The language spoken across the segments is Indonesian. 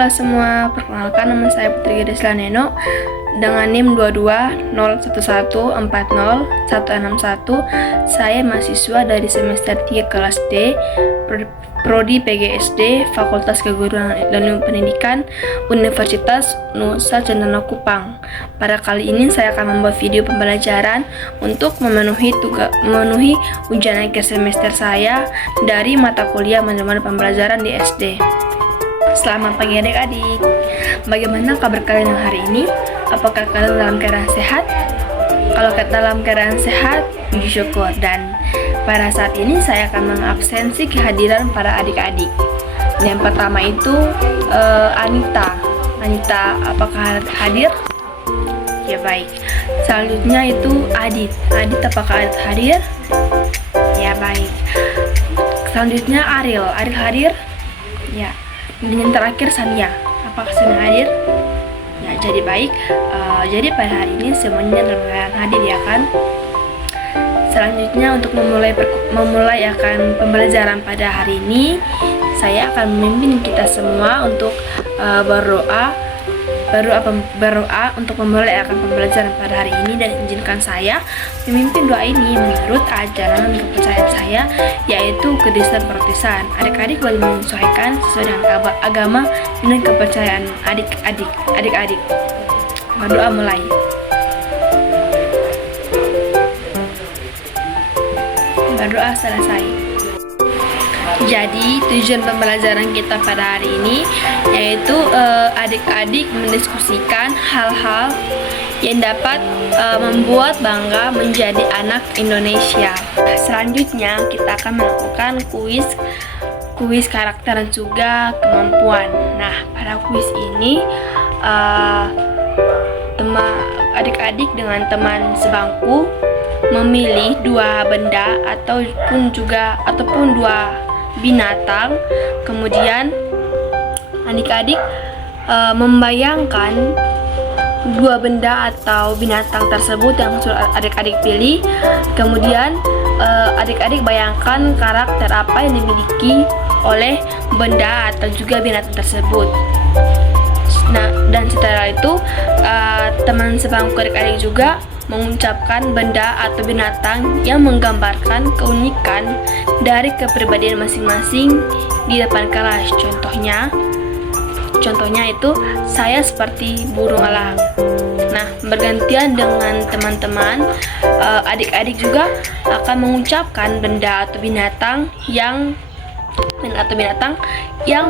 halo semua, perkenalkan nama saya Putri Grisla Neno dengan NIM 22011401661. Saya mahasiswa dari semester 3 kelas D, Prodi PGSD, Fakultas Keguruan dan Ilmu Pendidikan, Universitas Nusa Cendana Kupang. Pada kali ini saya akan membuat video pembelajaran untuk memenuhi ujian akhir semester saya dari mata kuliah manajemen pembelajaran di SD. Selamat pagi adik-adik. Bagaimana kabar kalian hari ini? Apakah kalian dalam keadaan sehat? Kalau dalam keadaan sehat, puji syukur. Dan pada saat ini saya akan mengabsensi kehadiran para adik-adik. Yang pertama itu Anita. Anita, apakah hadir? Ya baik. Selanjutnya itu Adit. Adit, apakah Adit hadir? Ya baik. Selanjutnya Ariel. Ariel hadir? Ya. Dan yang terakhir Sania, apakah Sania hadir? Ya, jadi baik. Jadi pada hari ini semuanya dalam keadaan hadir ya kan? Selanjutnya untuk memulai akan pembelajaran pada hari ini, saya akan memimpin kita semua untuk berdoa untuk memulai akan pembelajaran pada hari ini, dan izinkan saya memimpin doa ini menurut ajaran dan kepercayaan saya, yaitu Kristen Protestan. Adik-adik boleh menyesuaikan sesuai dengan agama dan kepercayaan adik-adik. Berdoa mulai. Berdoa selesai. Jadi tujuan pembelajaran kita pada hari ini yaitu adik-adik mendiskusikan hal-hal yang dapat membuat bangga menjadi anak Indonesia. Selanjutnya kita akan melakukan kuis karakter dan juga kemampuan. Nah, pada kuis ini adik-adik dengan teman sebangku memilih dua benda ataupun dua binatang. Kemudian adik-adik membayangkan dua benda atau binatang tersebut yang sudah adik-adik pilih. Kemudian adik-adik bayangkan karakter apa yang dimiliki oleh benda atau juga binatang tersebut. Nah, dan setelah itu teman sebangku adik-adik juga mengucapkan benda atau binatang yang menggambarkan keunikan dari kepribadian masing-masing di depan kelas. Contohnya itu saya seperti burung elang. Nah, bergantian dengan teman-teman, adik-adik juga akan mengucapkan benda atau binatang yang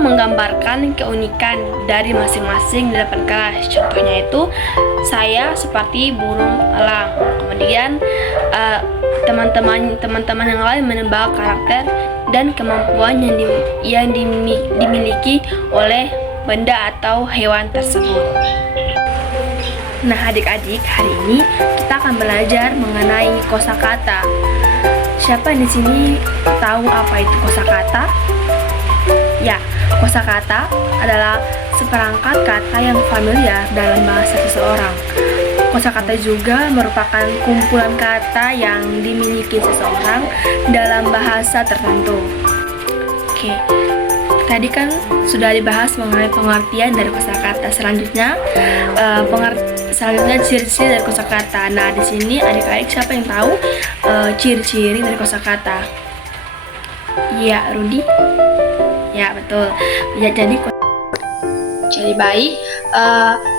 menggambarkan keunikan dari masing-masing di depan kelas. Contohnya itu saya seperti burung elang. Kemudian teman-teman yang lain menebak karakter dan kemampuan yang dimiliki oleh benda atau hewan tersebut. Nah, adik-adik, hari ini kita akan belajar mengenai kosakata. Siapa di sini tahu apa itu kosakata? Ya, kosakata adalah seperangkat kata yang familiar dalam bahasa seseorang. Kosakata juga merupakan kumpulan kata yang dimiliki seseorang dalam bahasa tertentu. Oke, tadi kan sudah dibahas mengenai pengertian dari kosakata. Selanjutnya ciri-ciri dari kosakata. Nah, di sini adik-adik siapa yang tahu ciri-ciri dari kosakata? Iya, Rudi. Ya, betul. Ya, jadi baik,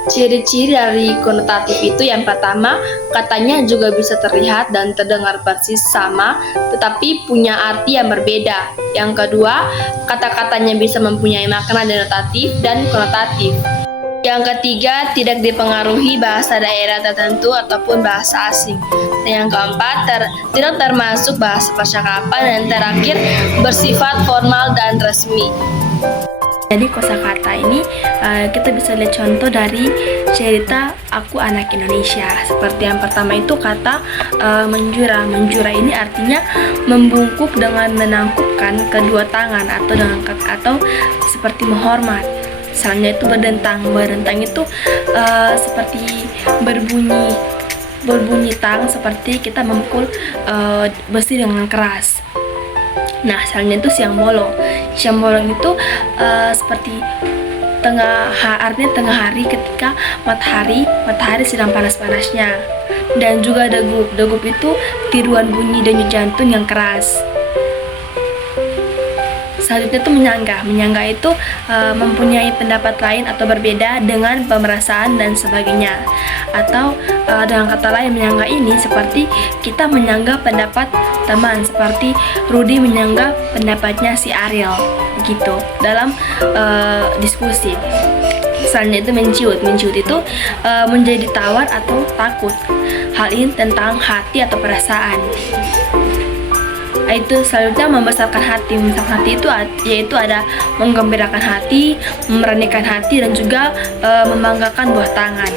ciri-ciri dari konotatif itu yang pertama, katanya juga bisa terlihat dan terdengar persis sama tetapi punya arti yang berbeda. Yang kedua, kata-katanya bisa mempunyai makna denotatif dan konotatif. Yang ketiga, tidak dipengaruhi bahasa daerah tertentu ataupun bahasa asing. Dan yang keempat, tidak termasuk bahasa percakapan. Dan terakhir, bersifat formal dan resmi. Jadi kosakata ini kita bisa lihat contoh dari cerita Aku Anak Indonesia. Seperti yang pertama itu kata menjura. Menjura ini artinya membungkuk dengan menangkupkan kedua tangan atau seperti menghormat. Misalnya itu berdentang. Berdentang itu seperti berbunyi tang, seperti kita memukul besi dengan keras. Nah, misalnya itu siang bolong. Siang bolong itu seperti artinya tengah hari ketika matahari sedang panas-panasnya. Dan juga degup itu tiruan bunyi denyut jantung yang keras. Selanjutnya itu menyangga itu mempunyai pendapat lain atau berbeda dengan pemerasaan dan sebagainya. Atau dengan kata lain, menyangga ini seperti kita menyangga pendapat teman, seperti Rudy menyangga pendapatnya si Ariel gitu dalam diskusi. Selanjutnya itu menciut itu menjadi tawar atau takut. Hal ini tentang hati atau perasaan. Itu selanjutnya membesarkan hati. Membesarkan hati itu yaitu ada menggembirakan hati, memberanikan hati, dan juga membanggakan buah tangan,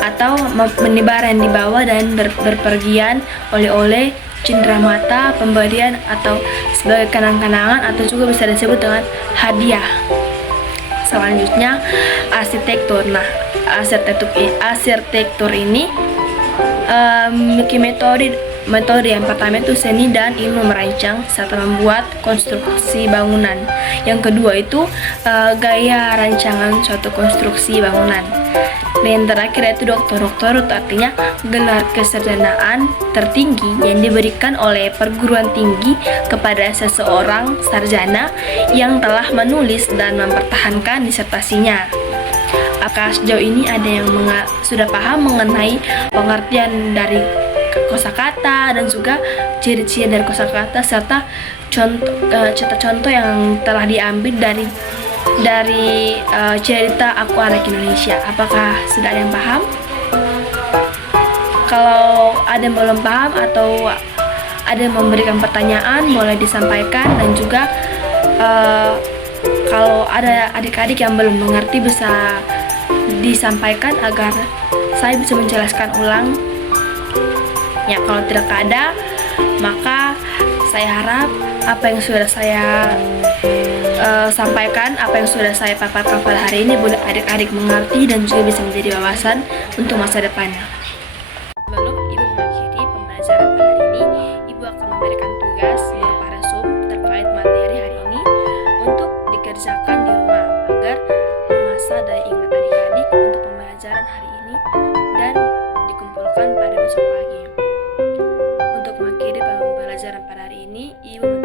atau menebar yang dibawa dan berpergian oleh-oleh, cindera mata, pemberian atau sebagai kenang-kenangan, atau juga bisa disebut dengan hadiah. Selanjutnya arsitektur. Nah, arsitektur ini memiliki metode yang pertama itu seni dan ilmu merancang serta membuat konstruksi bangunan. Yang kedua itu gaya rancangan suatu konstruksi bangunan. Dan yang terakhir yaitu doktor itu artinya gelar kesarjanaan tertinggi yang diberikan oleh perguruan tinggi kepada seseorang sarjana yang telah menulis dan mempertahankan disertasinya. Apakah sejauh ini ada yang sudah paham mengenai pengertian dari kosakata dan juga ciri-ciri dari kosakata serta contoh yang telah diambil dari cerita Aku Anak Indonesia? Apakah sudah ada yang paham? Kalau ada yang belum paham atau ada yang memberikan pertanyaan, boleh disampaikan. Dan juga kalau ada adik-adik yang belum mengerti, bisa disampaikan agar saya bisa menjelaskan ulang. Ya, kalau tidak ada, maka saya harap apa yang sudah saya sampaikan, apa yang sudah saya paparkan pada hari ini boleh adik-adik mengerti dan juga bisa menjadi wawasan untuk masa depannya. Sebelum Ibu mengakhiri pembelajaran pada hari ini, Ibu akan memberikan tugas berupa resum terkait materi hari ini untuk dikerjakan di rumah agar mengasah daya ingat adik-adik untuk pembelajaran hari ini dan dikumpulkan pada besok pagi. Untuk mengakhiri pembelajaran pada hari ini, Ibu